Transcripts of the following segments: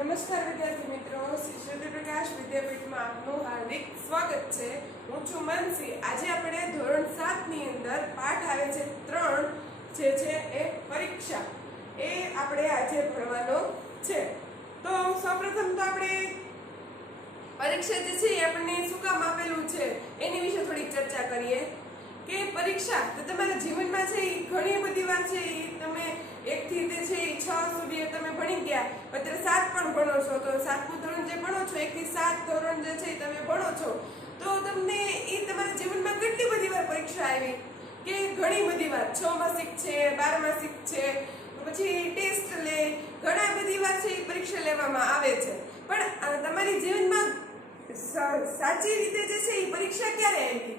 નમસ્કાર વિદ્યાર્થી મિત્રો, શ્રી સૂર્યપ્રકાશ વિદ્યાપીઠમાં આપનું હાર્દિક સ્વાગત છે। હું છું માનસી। આજે આપણે ધોરણ 7 ની અંદર પાઠ આવે છે 3 જે છે એ પરીક્ષા, એ આપણે આજે ભણવાનો છે। તો સૌપ્રથમ તો આપણે પરીક્ષા જે છે એ આપણને શું કામ આપેલું છે એની વિશે થોડીક ચર્ચા કરીએ કે પરીક્ષા તો તમારા જીવનમાં છે એ ઘણી બધી વાર છે એ તમે 1 થી તે છે 6 સુધી તમે ભણી ગયા, અત્યારે 7 પણ ભણો છો, તો 7મું ધોરણ જે ભણો છો 1 થી 7 ધોરણ જે છે તમે ભણો છો, તો તમને એ તમારા જીવનમાં કેટલી બધી વાર પરીક્ષા આવી કે ઘણી બધી વાર 6 માસિક છે, 12 માસિક છે, પછી ટેસ્ટ લે, ઘણા બધી વાર છે એ પરીક્ષા લેવામાં આવે છે। પણ તમારી જીવનમાં સાચી રીતે જે છે એ પરીક્ષા ક્યારે આવી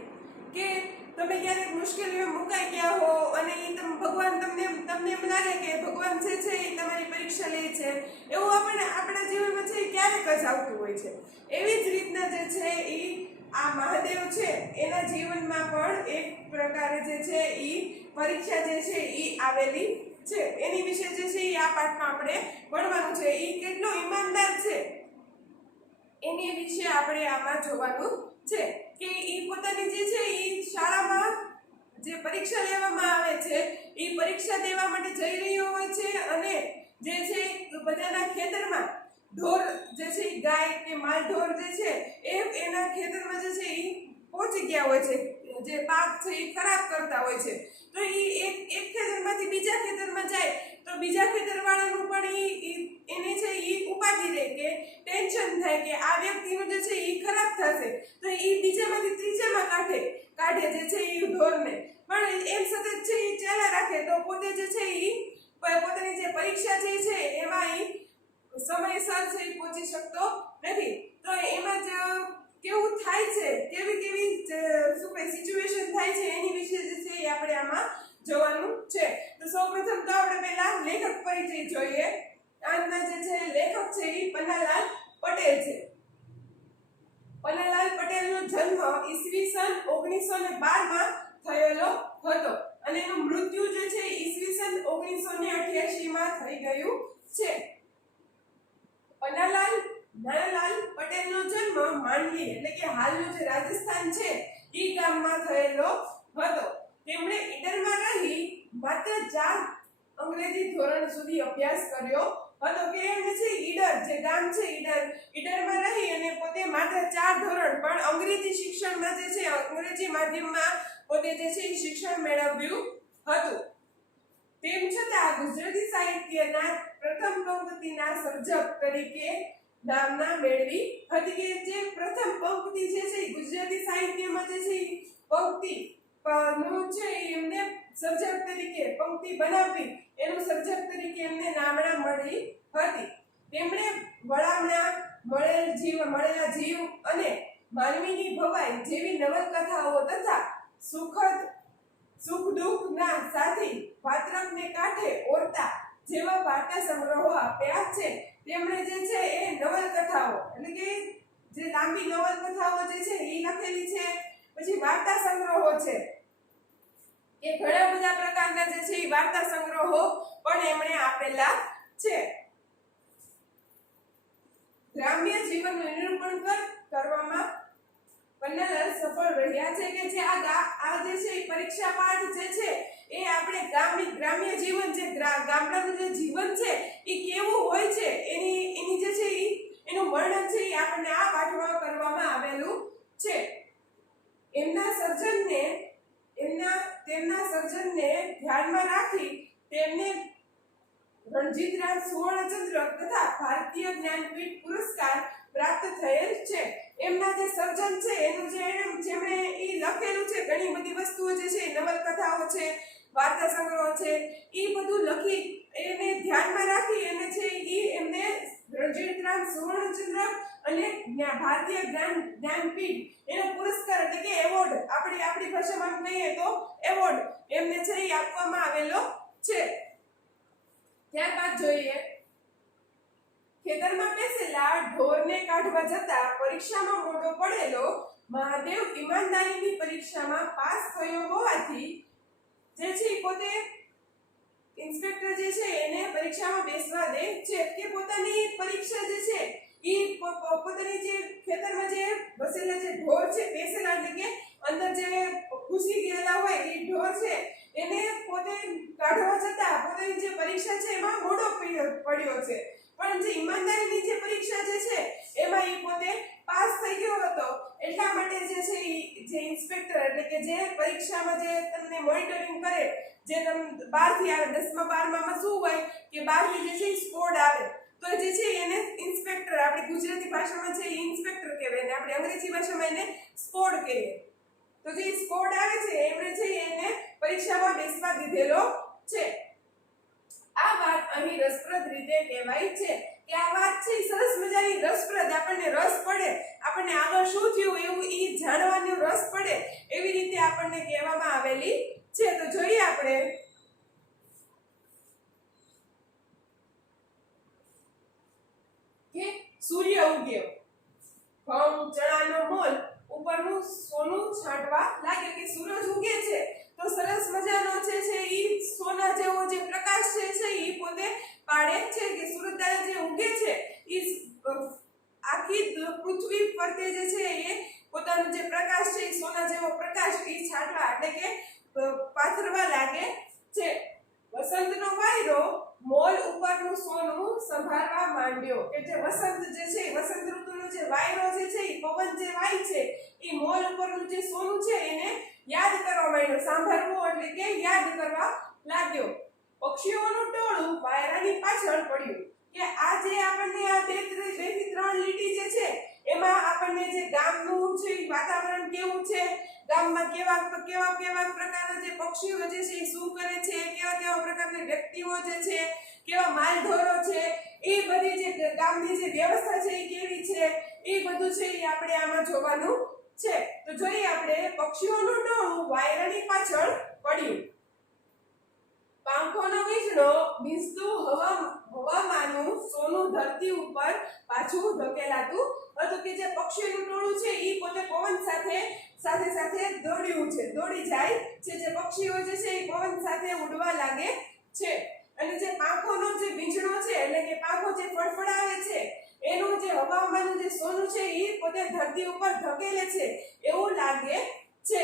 કે તમે ક્યારેક મુશ્કેલીમાં મુકાઈ ગયા હો અને ભગવાન તમને એમ લાગે કે ભગવાન જે છે એ તમારી પરીક્ષા લે છે, એવું આપણે આપણા જીવનમાં છે ક્યારેક જ આવતું હોય છે। એવી જ રીતના જે છે એ આ મહાદેવ છે એના જીવનમાં પણ એક પ્રકારે જે છે એ પરીક્ષા જે છે એ આવેલી છે, એની વિશે જે છે એ આ પાઠમાં આપણે ભણવાનું છે। એ કેટલો ઈમાનદાર છે એની વિશે આપણે આમાં જોવાનું છે કે એ પોતાની જે છે એ શાળામાં જે પરીક્ષા લેવામાં આવે છે એ પરીક્ષા દેવા માટે જઈ રહ્યો હોય છે અને જે છે બધાના ખેતરમાં ઢોર જે છે ગાય કે માલ ઢોર જે છે એના ખેતરમાં જે છે એ પહોંચી ગયા હોય છે, જે પાક છે એ ખરાબ કરતા હોય છે, તો એ એક ખેતરમાંથી બીજા ખેતરમાં જાય તો બીજા ખેતરવાળાનું પણ એને છે એ ઉપાધિ રહે કે ટેન્શન થાય કે આ વ્યક્તિનું જે છે એ ખરાબ થશે, તો એ બીજામાંથી ત્રીજામાં કાઢે જે છે એ ઢોરને, પણ એમ સતત છે એ ચાલ્યા રાખે તો પોતે જે છે એ પોતાની જે પરીક્ષા જે છે એમાં એ સમયસર છે એ પહોંચી શકતો નથી। તો એમાં જ કેવું થાય છે, કેવી શું કઈ સિચ્યુએશન થાય છે એની વિશે જે છે એ આપણે આમાં જોવાનું છે। તો સૌપ્રથમ તો આપણે પહેલા લેખક પરિચય જોઈએ। આના જે છે લેખક છે એ પન્નાલાલ પટેલ છે। પન્નાલાલ પટેલનો જન્મ ઈસવીસન 1912 માં થયેલો હતો અને એનું મૃત્યુ જે છે ઈસવીસન 1988 માં થઈ ગયું છે। નાનાલાલ પટેલનો જન્મ માંડવી એટલે કે હાલનું જે રાજસ્થાન છે એ ગામમાં થયેલો હતો। તેમણે ઈડરમાં રહી માત્ર 4 અંગ્રેજી ધોરણ સુધી અભ્યાસ કર્યો હતો કે એમને છે ઈડર જે ગામ છે ઈડરમાં રહી અને પોતે માત્ર 4 ધોરણ પણ અંગ્રેજી શિક્ષણમાં જે છે અંગ્રેજી માધ્યમમાં પોતે જે છે શિક્ષણ મેળવ્યું હતું। તેમ છતાં ગુજરાતી સાહિત્યના પ્રથમ પંક્તિના સર્જક તરીકે નામના મેળવી હતી કે જે પ્રથમ પંક્તિ જે છે ગુજરાતી સાહિત્યમાં જે છે પંક્તિ નું છે એમને સર્જક તરીકે પંક્તિ બનાવી એનું સર્જક તરીકે એમને નામણા મળી હતી। તેમણે વળામણા, મળેલા જીવ અને માનવીની ભવાઈ જેવી નવલકથાઓ તથા સુખ દુઃખના સાથી વાત્રકને કાંઠે ઓરતા જેવા વાર્તા સંગ્રહો આપ્યા છે। તેમણે જે છે એ નવલકથાઓ એટલે કે જે લાંબી નવલકથાઓ જે છે એ લખેલી છે, પછી વાર્તા સંગ્રહો છે એ ઘણા બધા પ્રકારના જે છે એ વાર્તા સંગ્રહો પણ એમણે આપેલા છે। ગ્રામ્ય જીવનનું નિરૂપણ કરવામાં પન્નાલાલ સફળ રહ્યા છે કે જે આ જે છે પરીક્ષા પાઠ જે છે એ આપણે ગ્રામ્ય જીવન જે ગામડાનું જે જીવન છે એ કેવું હોય છે એની જે છે એનું વર્ણન છે એ આપણને આ પાઠમાં કરવામાં આવેલું છે। તેમના સર્જનને ધ્યાનમાં રાખી તેમને રણજીતરાજ સુવર્ણચંદ્રક તથા ભારતીય જ્ઞાનપીઠ પુરસ્કાર પ્રાપ્ત થયેલ છે। એમના જે સર્જન છે એનું જેમણે એ લખેલું છે ઘણી બધી વસ્તુઓ જે છે નવલકથાઓ છે, વાર્તા સંગ્રહ છે, એ બધું લખી એને ધ્યાનમાં રાખી અને છે એ એમને રણજીતરાજ સુવર્ણચંદ્રક અને ભારતીય જ્ઞાનપીઠ એનો પુરસ્કાર એટલે કે એવોર્ડ આપણી ભાષામાં કહીએ તો એવોર્ડ એમને છે એ આપવામાં આવેલો છે। ત્યારબાદ જોઈએ ખેતરમાં બેસેલા ઢોરને કાઢવા જતા પરીક્ષામાં મોઢો પડેલો મહાદેવ ઈમાનદારીની પરીક્ષામાં પાસ થયો હોવાથી જે છે પોતે ઇન્સ્પેક્ટર જે છે એને પરીક્ષામાં બેસવા દે છે કે પોતાની પરીક્ષા જે છે ઈ પોતાની જે ખેતરમાં જે બસેલા જે ઢોર છે બેસેલા એટલે કે અંદર જે ઘૂસી ગયેલા હોય એ ઢોર છે એને પોતે કાઢવા જતા પોતાની જે પરીક્ષા છે એમાં મોડો પડ્યો છે, પણ જે ઈમાનદારીની જે પરીક્ષા જે છે એમાં ઈ પોતે પાસ થઈ ગયો હતો. એટલા માટે જે છે જે ઇન્સ્પેક્ટર એટલે કે જે પરીક્ષામાં જે તમને મોનિટરિંગ કરે, જે તમે 12 થી આવે 10મા 12મામાં શું હોય કે 12ની જે છે સ્કોડ આવે તો જે છે એને ઇન્સ્પેક્ટર, આપણે ગુજરાતી ભાષામાં છે ઇન્સ્પેક્ટર કહેવાય ને આપણે અંગ્રેજી ભાષામાં એને સ્કોડ કહીએ. તો જે સ્કોડ આવે છે એમણે છે એને પરીક્ષામાં બેસવા દીધેલો છે. આ વાત અહીં રસપ્રદ રીતે કહેવાય છે કે આ વાત છે સરસ મજાની રસપ્રદ, આપણને રસ પડે, આપણને આગળ શું થયું એવું ઈ જાણવાનો રસ પડે એવી રીતે આપણને કહેવામાં આવેલી છે. તો જોઈએ આપણે કે સૂર્ય ઉગ્યો, ઘઉં ચણાનો મોલ ઉપરનું સોનું છાંટવા લાગ્યો કે સૂરજ ઉગે છે તો સરસ મજાનો છે ઈ સોના જેવો જે પ્રકાશ છે ઈ પોતે પાડે છે કે સૂરજદાદા જે ઉગે છે ઈ આખી પૃથ્વી ફરતે જે છે એ પોતાનો જે પ્રકાશ છે ઈ સોના જેવો પ્રકાશ ઈ છાંટવા એટલે કે પાથરવા લાગે છે. વસંતનો વાયરો મોલ ઉપરનું સોનું સંભાળવા માંડ્યો કે જે વસંત જે છે વસંત ઋતુનો જે વાયરો જે છે ઈ પવન જે વાય છે ઈ મોલ ઉપરનું જે સોનું છે એને યાદ કરવા માંડ્યો, સાંભળવું એટલે કે યાદ કરવા લાગ્યો. પક્ષીઓનું ટોળું વાયરાની પાછળ પડ્યું કે આ જે આપણને આ 2 થી 3 લીટી જે છે એમાં આપણને જે ગામનું છે વાતાવરણ કેવું છે, ગામમાં કેવા પ્રકારના જે પક્ષીઓ જે છે એ શું કરે છે, કેવા પ્રકારના વ્યક્તિઓ જે છે, કેવા માલઢોરો છે, એ બધી જે ગામની જે વ્યવસ્થા છે એ કેવી છે એ બધું છે એ આપણે આમાં જોવાનું છે. તો જોઈએ આપણે પક્ષીઓનું ટોળું વાયરાની પાછળ પડ્યું. પાંખોનો વીજળો વીજતું હવામાનું સોનું ધરતી ઉપર પાછું ધકેલાતું હતું કે જે પક્ષીઓનું ટોળું છે ઈ પોતે પવન સાથે દોડી જાય છે. જે પક્ષીઓ જે છે એ પવન સાથે ઉડવા લાગે છે અને જે પાંખોનો જે વીજળો છે એટલે કે પાંખો જે ફડફડાવે છે એનું જે હવામાનનું જે સોનું છે ઈ પોતે ધરતી ઉપર ધકેલે છે એવું લાગે છે.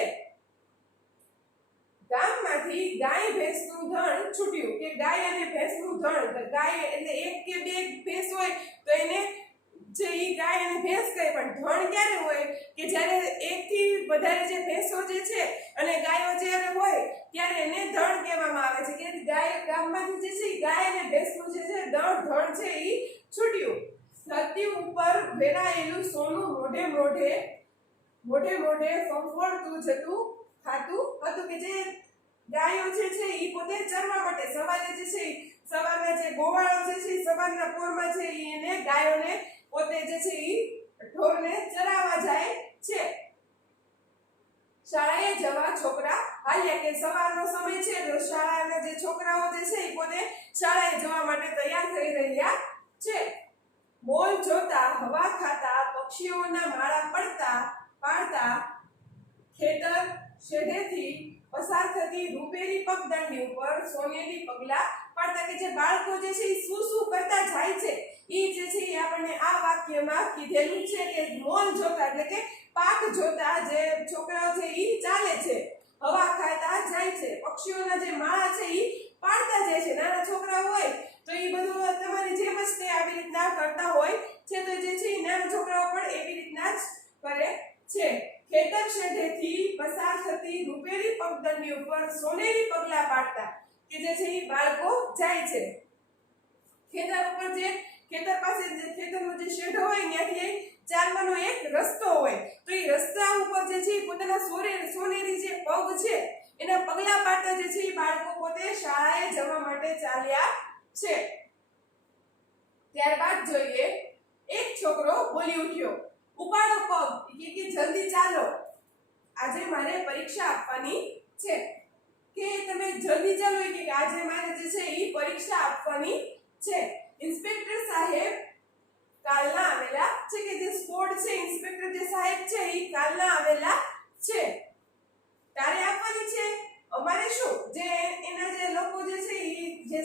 ગામમાંથી ગાય ભેંસનું ધણ છૂટ્યું કે ગાય અને ભેંસનું ધણ, ગાય એટલે 1 કે 2 ભેંસ હોય તો એને જે ઈ ગાય અને ભેંસ કહે, પણ ધણ ક્યારે હોય કે જ્યારે 1 થી વધારે જે ભેંસો જે છે અને ગાયો જ્યારે હોય ત્યારે એને ધણ કહેવામાં આવે છે કે ગાય ગામમાંથી જે છે ગાય અને ભેંસનું જે છે ધણ છે ઈ છૂટ્યું. ધરતી ઉપર વેરાયેલું સોનું મોઢે ફંફોળતું જતું ખાતું હતું કે જે ગાયો જે છે ઈ પોતે ચરવા માટે સવારે જે છે સવારના જે ગોવાળો જે છે સવારના પોરમાં છે ઈ એને ગાયોને પોતે જે છે ઈ ઢોરને ચરાવવા જાય છે. શાળાએ જવા છોકરા હાલ્યા કે સવારનો સમય છે તો શાળાના જે છોકરાઓ જે છે ઈ પોતે શાળાએ જવા માટે તૈયાર થઈ રહ્યા છે. મોલ જોતા, હવા ખાતા, પક્ષીઓના માળા પાડતા ખેતર શેઢેથી પસાર થતી રૂપેરી પગદંડી ઉપર સોનેરી પગલા પાડતા કે જે બાળકો જે છે એ શું કરતા જાય છે ઈ જે છે આપણને આ વાક્યમાં કીધેલું છે કે મોલ જોતા એટલે કે પાક જોતા જે છોકરાઓ છે ઈ ચાલે છે, હવા ખાતા જાય છે, પક્ષીઓના જે માળા છે ઈ પાડતા જાય છે. નાના છોકરા હોય તો ઈ બધું તમારી જેમ જ તે આવી રીતના કરતા હોય છે તો જે છે નાના છોકરાઓ પણ એવી રીતના જ કરે છે. ખેતર શેઢેથી પસાર થતી રૂપેરી પગદંડી ઉપર સોનેરી પગલા પાડતા કે જે છે ઈ બાળકો જાય છે. ખેતર ઉપર જે ખેતર પાસે જે ખેતરનો જે શેઢો હોય ત્યાંથી ચાલવાનો એક રસ્તો હોય તો એ રસ્તા ઉપર જે છે પોતાના સોનેરી જે પગ છે એના પગલા પાડતા જે છે એ બાળકો પોતે શાળાએ જવા માટે ચાલ્યા છે. ત્યારબાદ જોઈએ એક છોકરો બોલી ઉઠ્યો, ઉપાડો પગ કે જલ્દી ચાલો, આજે મારે પરીક્ષા આપવાની છે. કે તમે જલ્દી ચાલો કે આજે મારે જે છે એ પરીક્ષા આપવાની છે. ઇન્સ્પેક્ટર સાહેબ કાલના આવેલા છે કે જે સ્કોડ છે ઇન્સ્પેક્ટર જે સાહેબ છે એ કાલના આવેલા છે. તારે આપવાની છે, અમારે શું જે એના જે લોકો જે છે એ જે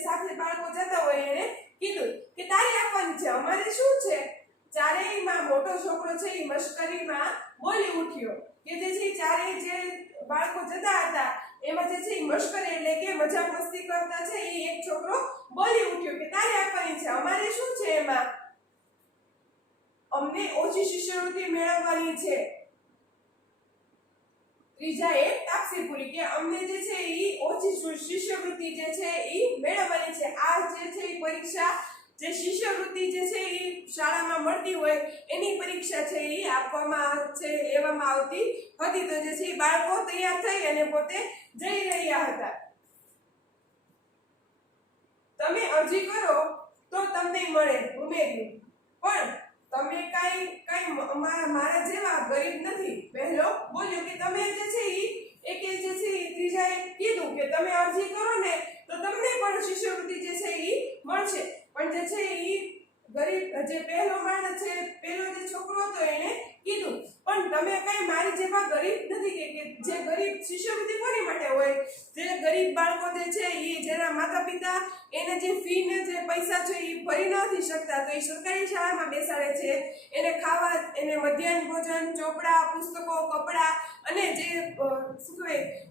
એમાં અમને ઓછી શિષ્યવૃત્તિ મેળવવાની છે. ત્રીજા એ તાપસીપુરી કે અમને જે છે ઈ ઓછી શિષ્યવૃત્તિ જે છે ઈ મેળવવાની છે. આ જે છે ઈ પરીક્ષા જે શિષ્યવૃત્તિ જે છે ઈ શાળામાં મળતી હોય એની પરીક્ષા છે ઈ આપવામાં છે લેવામાં આવતી હતી. તો જે છે ઈ બાળકો તૈયાર થઈ અને પોતે જઈ રહ્યા હતા. તમે અરજી કરો તો તમને મળે ઉમેર્યું, પણ તમે કાઈ મારા જેવા ગરીબ નથી. પહેલો બોલ્યો કે તમે જે છે ઈ એક જે છે ઈ ત્રીજાએ કીધું કે તમે અરજી કરો ને તો તમને પણ શિષ્યવૃત્તિ જે છે ઈ મળશે. પણ જે છે ઈ ગરીબ જે પહેલો માણસ છે, પહેલો જે છોકરો હતો એને કીધું પણ તમે કઈ મારી જેવા ગરીબ નથી. કે જે ગરીબ શિષ્યવૃત્તિ કોની માટે હોય? જે ગરીબ બાળકો જે છે ઈ જેના માતા પિતા એને જે ફી ને જે પૈસા છે ઈ ભરી નથી શકતા, તો એ સરકારી શાળામાં બેસાડે છે. એને ખાવા, એને મધ્યાહન ભોજન, ચોપડા, પુસ્તકો, કપડા અને જે શું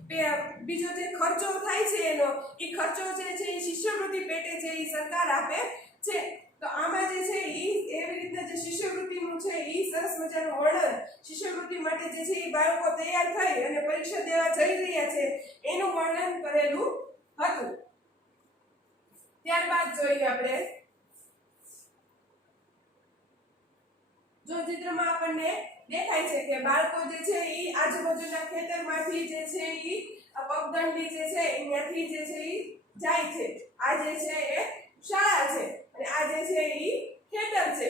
કહેવાય બીજો જે ખર્ચો થાય છે એનો એ ખર્ચો જે છે એ શિષ્યવૃત્તિ પેટે છે એ સરકાર આપે છે. તો આમાં જે છે ઈ એવી રીતે જે શિષ્યવૃત્તિનું છે ઈ સરસ મજાનું વર્ણન શિષ્યવૃત્તિ માટે જે છે ઈ બાળકો તૈયાર થઈ અને પરીક્ષા દેવા જઈ રહ્યા છે એનું વર્ણન કરેલું હતું. ત્યારબાદ જોઈએ આપણે જો ચિત્રમાં આપણને દેખાય છે કે બાળકો જે છે ઈ આજુબાજુના ખેતરમાંથી જે છે ઈ પગદંડી જે છે અહીંયાથી જે છે ઈ જાય છે. આ જે છે એ શાળા છે અને આ જે છે ઈ ખેતર છે.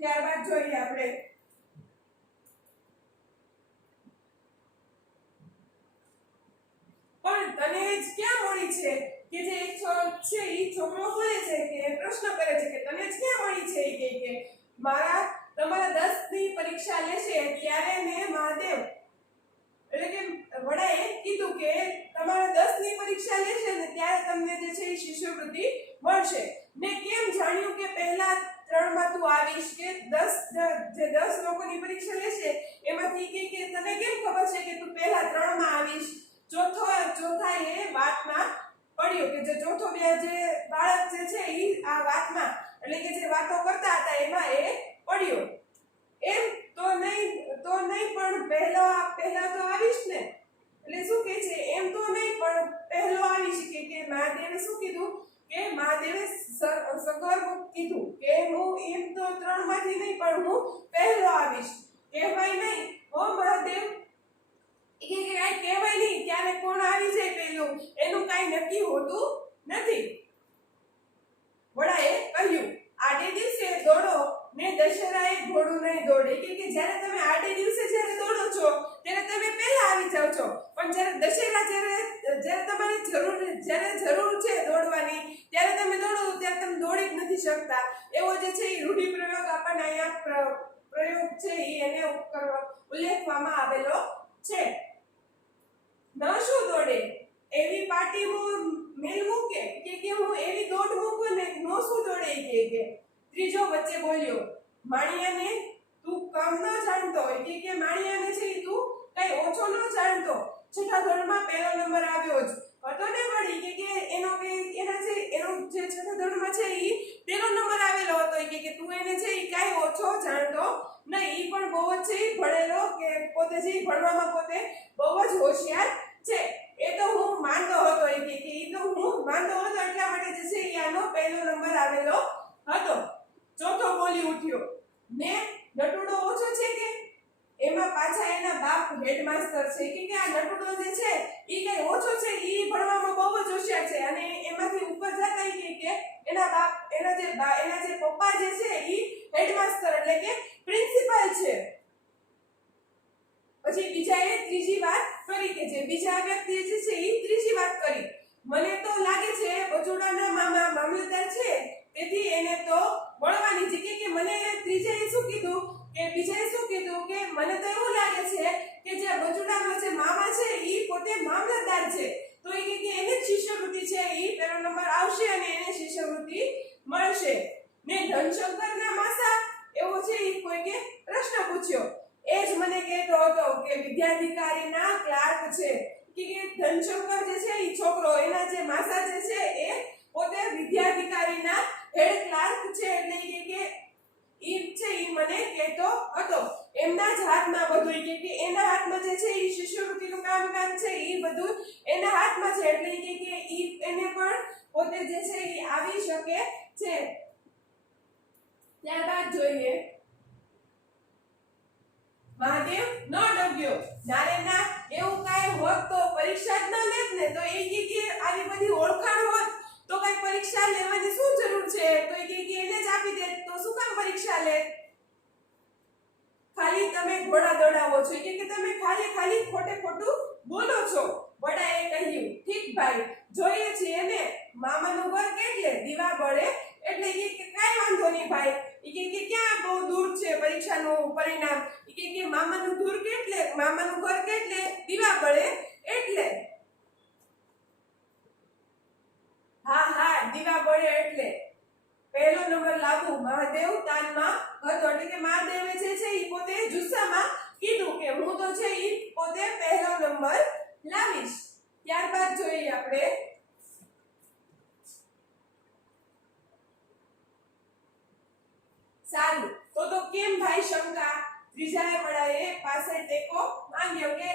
ત્યારબાદ જોઈએ આપણે પણ તને જ ક્યાં મળી છે કે જે છે ઈ છોકરો બોલે છે કે પ્રશ્ન કરે છે કે તને જ ક્યાં મળી છે કે તમારા 10 ની પરીક્ષા લેશે ત્યારે મેં મહાદેવ એટલે કે વડાએ કીધું કે તમારા 10 ની પરીક્ષા લેશે ને ત્યારે તમને જે છે શિષ્યવૃત્તિ મળશે. મેં કેમ જાણ્યું કે પહેલા 3 માં તું આવીશ? કે 10 લોકોની પરીક્ષા લેશે એમાંથી કે તને કેમ ખબર છે કે તું પહેલા 3 માં આવીશ? ચોથા એ વાતમાં પડ્યો કે જે ચોથો બે જે બાળક જે છે ઈ આ વાતમાં એટલે કે જે વાતો કરતા હતા એમાં એ પડ્યો. એમ તો નહીં પણ પહેલા તો આવીશ ને. એટલે શું કે છે એમ તો નહીં પણ પહેલો આવીશ કે મહાદેવે શું કીધું કે મહાદેવે સગર્વ કીધું કે હું એમ તો 3 માંથી નહીં પણ હું પહેલો આવીશ. કહેવાય નહીં ઓ મહાદેવ કે કાઈ કહેવાય નહીં ક્યારે કોણ આવી જાય પહેલું એનું કાઈ નક્કી હોતું નથી. વડાએ કહ્યું આડે દિવસે દોડો ને દશેરાએ ઘોડું નહીં દોડે. કે જ્યારે તમે આડે દિવસે જ્યારે દોડો છો ત્યારે તમે પહેલા આવી જાવ છો, પણ જ્યારે દશેરા જ્યારે તમારી જરૂર છે દોડવાની ત્યારે તમે દોડો ત્યારે તમે દોડી જ નથી શકતા. એવો જે છે એ રૂઢિપ્રયોગ આપણને અહીંયા પ્રયોગ છે એને ઉલ્લેખવામાં આવેલો છે. ન શું દોડે એવી પાટી મેલ મૂકે કે હું એવી દોડ મૂકું ને નો શું દોડે કે ત્રીજો વચ્ચે બોલ્યો માણિયાને તું કમ ન જાણતો હોય કે માણિયાને છે તું કઈ ઓછો ન જાણતો. છઠ્ઠા ધોરણમાં પહેલો નંબર આવ્યો જ હતો ને વળી કે એનો જે છઠ્ઠા ધોરણમાં છે ઈ પહેલો નંબર આવેલો હતો કે તું એને છે ઈ કાઈ ઓછો જાણતો નહીં. ઈ પણ બહુ જ છે ભણેલો કે પોતે છે ભણવામાં પોતે બહુ જ હોશિયાર છે. એ તો હું માનતો હતો કે ઈ તો હું માનતો હતો એટલા માટે જે છે આનો પહેલો નંબર આવેલો હતો. ચોથો બોલી ઉઠ્યો ને નટુડો ઓછો છે કે એમાં પાછા એના બાપ હેડમાસ્ટર છે કે આ નટુડો જે છે ઈ કઈ ઓછો છે, ઈ ભણવામાં બહુ જ હોશિયાર છે. અને એમાંથી ઉપર જતા કે એના જે પપ્પા જે છે ઈ હેડમાસ્ટર એટલે કે પ્રિન્સિપલ છે. પછી બીજાએ ત્રીજી વાત કરી કે જે બીજા વ્યક્તિ જે છે ઈ ત્રીજી વાત કરી મને તો લાગે છે બજુડાના મામા મામલતદાર છે તેથી એને તો મળવાની છે કે મને ત્રીજાએ શું કીધું કે બીજાએ શું કીધું કે મને તો એવું લાગે છે કે જે બજુડાનો જે મામા છે ઈ પોતે મામલતદાર છે તો એ કે એને જ શિષ્યવૃત્તિ છે ઈ પહેલો નંબર આવશે અને એને શિષ્ય આવી શકે છે। ત્યારબાદ જોઈએ મહાદેવ ન ડગ્યો। નારે ના, એવું કાંઈ હોત તો પરીક્ષા જ ન લેત ને। તો એ કે આવી બધી ઓળખાણ હોત તો કઈ પરીક્ષા લેવાની શું જરૂર છે? તો એ કે એને જ આપી દે તો શું કામ પરીક્ષા લે? ખાલી તમે ઘોડા દોડાવો છો કે તમે ખાલી ખોટે ખોટું બોલો છો। વડાએ કહ્યું, ઠીક ભાઈ, જોઈએ છીએ ને। મામાનું ઘર કેટલે દીવા બળે એટલે કે કાઈ વાંધો નહીં ભાઈ। કે ક્યાં બહુ દૂર છે પરીક્ષાનું પરિણામ? કે મામાનું ઘર કેટલે દીવા બળે એટલે। હા દીવા બળે એટલે પહેલો નંબર લાવું। મહાદેવ તાનમાં હતો એટલે કે મહાદેવે જે છે ઈ પોતે જુસ્સામાં કીધું કે હું તો છે ઈ પોતે પહેલો નંબર લાવીશ। ત્યારબાદ જોઈએ આપણે સારું તો કેમ ભાઈ શંકા? ત્રીજાએ વડાએ પાસે ટેકો માંગ્યો કે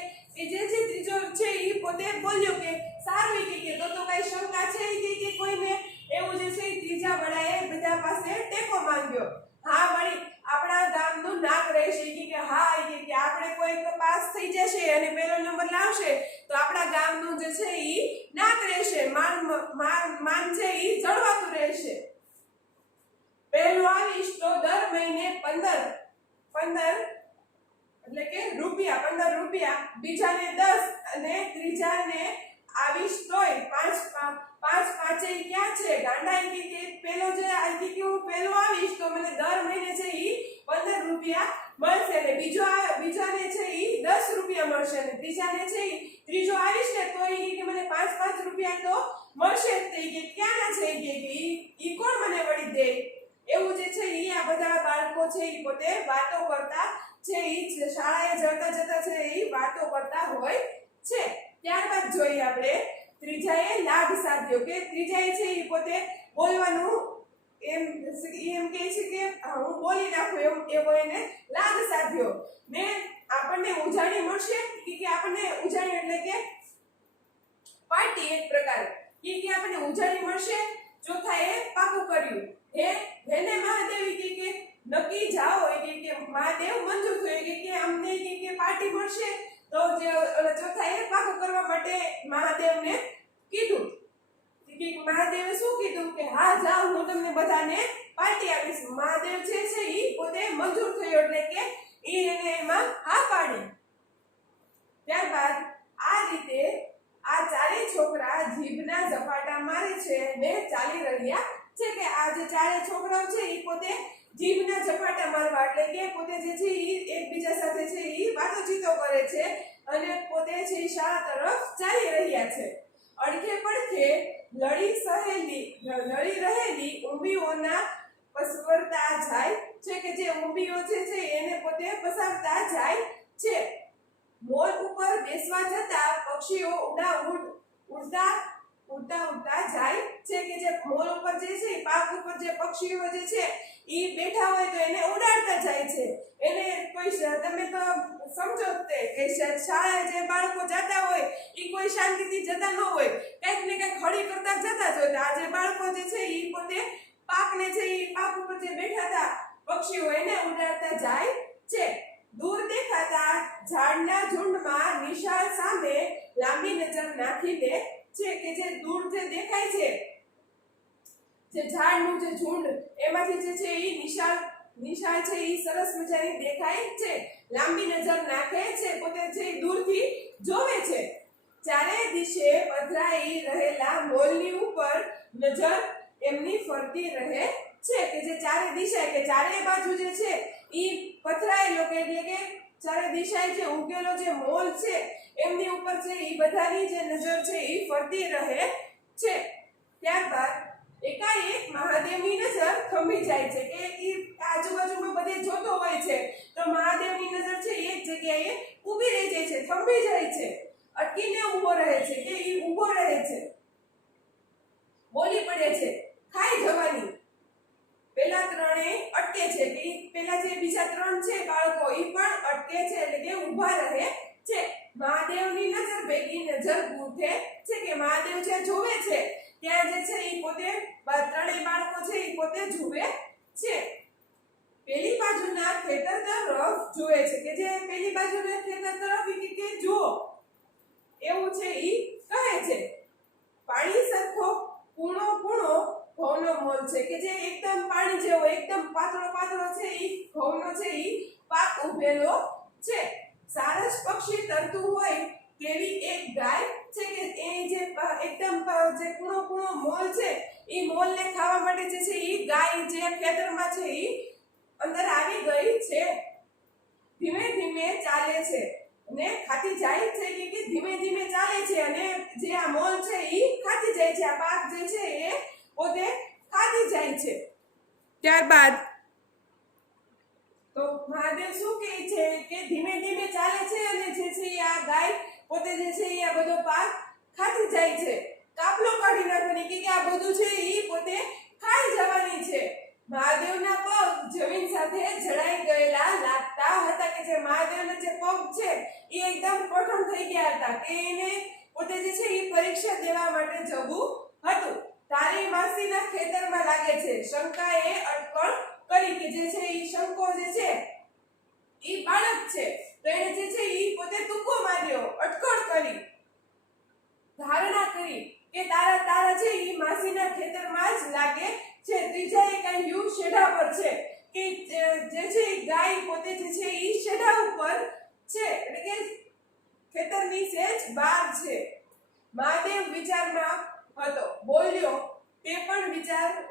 જે ત્રીજો છે ઈ પોતે બોલ્યો કે સારું કે તો કઈ શંકા છે કે કોઈને? એવું જે છે ત્રીજા વડાએ બધા પાસે ટેકો માંગ્યો। હા વળી આપણા ગામનું નાક રહેશે કે હા કે આપણે કોઈ પાસ થઈ જશે અને પહેલો નંબર લાવશે તો આપણા ગામનું જે છે ઈ નાક રહેશે, માન છે ઈ જળવાતું રહેશે। પહેલો આવીશ તો દર મહિને 15 એટલે કે રૂપિયા 15 રૂપિયા, બીજાને 10 અને ત્રીજાને આવીશ તોય 5 ક્યાં છે ગાંડા? કે પેલો જે કે હું પેલો આવીશ તો મને દર મહિને છે ઈ 15 રૂપિયા મળશે ને બીજાને છે ઈ 10 રૂપિયા મળશે ને ત્રીજાને છે ઈ ત્રીજો આવીશ ને તો ઈ કે મને 5 રૂપિયા તો મળશે જ। તે કે ક્યાંના છે કે ઈ કોણ મને વળી દે? એવું જે છે ઈ આ બધા બાળકો છે ઈ પોતે વાતો કરતા છે, ઈ શાળાએ જતા છે ઈ વાતો કરતા હોય છે। ત્યારબાદ જોઈએ આપણે ત્રીજાએ લાગ સાધ્યો કે ત્રીજાએ છે ઈ પોતે બોલવાનું એમ કહે છે કે હું બોલી નાખું એવો એને લાગ સાધ્યો ને આપણને ઉજાણી મળશે કે આપણને ઉજાણી એટલે કે પાર્ટી એક પ્રકાર કે આપણને ઉજાણી મળશે। ચોથાએ પાકું કર્યું। હેને મહાદેવ કે નક્કી જાઓ કે મહાદેવ મંજૂર થયું કે અમને કે પાર્ટી મળશે। તો જે ચોથાએ પાકું કરવા માટે મહાદેવને કીધું કે મહાદેવે શું કીધું કે હા જાઓ હું તમને બધાને પાર્ટી આપીશ। મહાદેવ છે ઈ પોતે મંજૂર થયો એટલે કે ઈ એને એમાં હા પાડી। ત્યારબાદ આ રીતે આ ચારેય છોકરા જીભના ઝપાટા મારે છે ને ચાલી રહ્યા છે કે આ જે ચારે છોકરાઓ છે ઈ પોતે જીભના ઝપાટા મારવા એટલે કે પોતે જે છે ઈ એકબીજા સાથે છે ઈ વાતોચીતો કરે છે અને પોતે છે શાળા તરફ ચાલી રહ્યા છે। અડખે પડખે લડી રહેલી ઊંબીઓના પસરતા જાય છે કે જે ઊંબીઓ છે એને પોતે પસારતા જાય છે। મોર ઉપર બેસવા જતા પક્ષીઓ ઉડતા જાય છે કે જે મોર ઉપર જે છે પાક ઉપર જે પક્ષીઓ જે છે ઈ બેઠા હોય તો એને ઉડાડતા જાય છે। એને કોઈ તમે તો સમજો તે કે શાળાએ જે બાળકો જતા હોય ઈ કોઈ શાંતિથી જતા ન હોય, કંઈક ને કંઈક હળી કરતા જતા જ હોય। તો આ જે બાળકો જે છે ઈ પોતે પાકને છે ઈ પાક ઉપર જે બેઠા હતા પક્ષીઓ એને ઉડાડતા જાય છે। દૂર દેખાતા ઝાડના ઝુંડમાં નિશાળ સામે લાંબી નજર નાખી લે છે કે જે દૂર જે દેખાય છે જે ઝાડનું જે ઝુંડ એમાંથી જે છે ઈ નિશાળ છે ઈ સરસ મજાની દેખાય છે। લાંબી નજર નાખે છે, પોતે જે દૂરથી જોવે છે। ચારે દિશે પધરાઈ રહેલા મોલની ઉપર નજર એમની ફરતી રહે છે કે જે ચારે દિશા કે ચારે બાજુ જે છે ઈ પથરાયેલો કે એટલે કે ચારે દિશાએ જે ઉગેલો જે મોલ છે એમની ઉપર છે ઈ બધાની જે નજર છે ઈ ફરતી રહે છે। ત્યારબાદ એકાએક મહાદેવની નજર થંભી જાય છે કે ઈ આજુબાજુમાં બધે જોતો હોય છે તો મહાદેવની નજર છે એક જગ્યાએ ઊભી રહી જાય છે, થંભી જાય છે, અટકીને ઊભો રહે છે કે ઈ ઊભો રહે છે। બોલી પડે છે ખાઈ જવાની। પેલા ત્રણે અટકે છે કે પેલા જે બીજા ત્રણ છે બાળકો ઈ પણ અટકે છે એટલે કે ઊભા રહે છે। મહાદેવની નજર ભેગી નજર ગૂંથે છે કે મહાદેવ જે જોવે છે ત્યાં જે છે ઈ પોતે ત્રણેય બાળકો છે એ પોતે જુએ છે. પેલી બાજુના ખેતર તરફ જુએ છે કે જે પેલી બાજુના ખેતર તરફ કે જુઓ એવું છે ઈ કહે છે. પાણી સરખો કૂણો કૂણો ઘઉંનો મોલ છે કે જે એકદમ પાણી જેવો એકદમ પાતળો છે ઈ ઘઉંનો છે ઈ પાક ઉભેલો છે. સારસ પક્ષી તરતું હોય તેવી એક ગાય છે કે એ જે એકદમ જે કૂણો કૂણો મોલ છે ઈ મોલને ખાવા માટે જે છે ઈ ગાય જે ખેતરમાં છે ઈ અંદર આવી ગઈ છે. ધીમે ધીમે ચાલે છે અને ખાતી જાય છે કે ધીમે ધીમે ચાલે છે અને જે આ મોલ છે ઈ ખાતી જાય છે. આ પાક જે છે એ પોતે ખાતી જાય છે. ત્યારબાદ તો મહાદેવ શું કહે છે કે ધીમે ધીમે ચાલે છે અને જે છે આ ગાય પોતે જે છે આ બધો પાક ખાતી જાય છે. કાપલો કાઢી નાખવાની કે આ બધું છે ઈ પોતે ખાઈ જવાની છે. મહાદેવના પગ જમીન સાથે જડાઈ ગયેલા લાગતા હતા કે જે મહાદેવના જે પગ છે એ એકદમ કઠણ થઈ ગયા હતા કે એને પોતે જે છે એ પરીક્ષા દેવા માટે જવું હતું. તારી માસીના ખેતરમાં લાગે છે. શંકાએ અટકળ કરી કે જે છે એ શંકો જે છે એ બાળક છે તો એને જે છે એ પોતે તુક્કો માર્યો, અટકળ કરી, ધારણા કરી કે તારા છે એ માસીના ખેતરમાં જ લાગે છે. ત્રીજાએ કહ્યું શેઢા પર છે કે જે છે ગાય પોતે જે છે એ શેઢા ઉપર છે એટલે કે ખેતરની સેજ બહાર છે. મહાદેવ વિચારમાં હતો. બોલ્યો તે પણ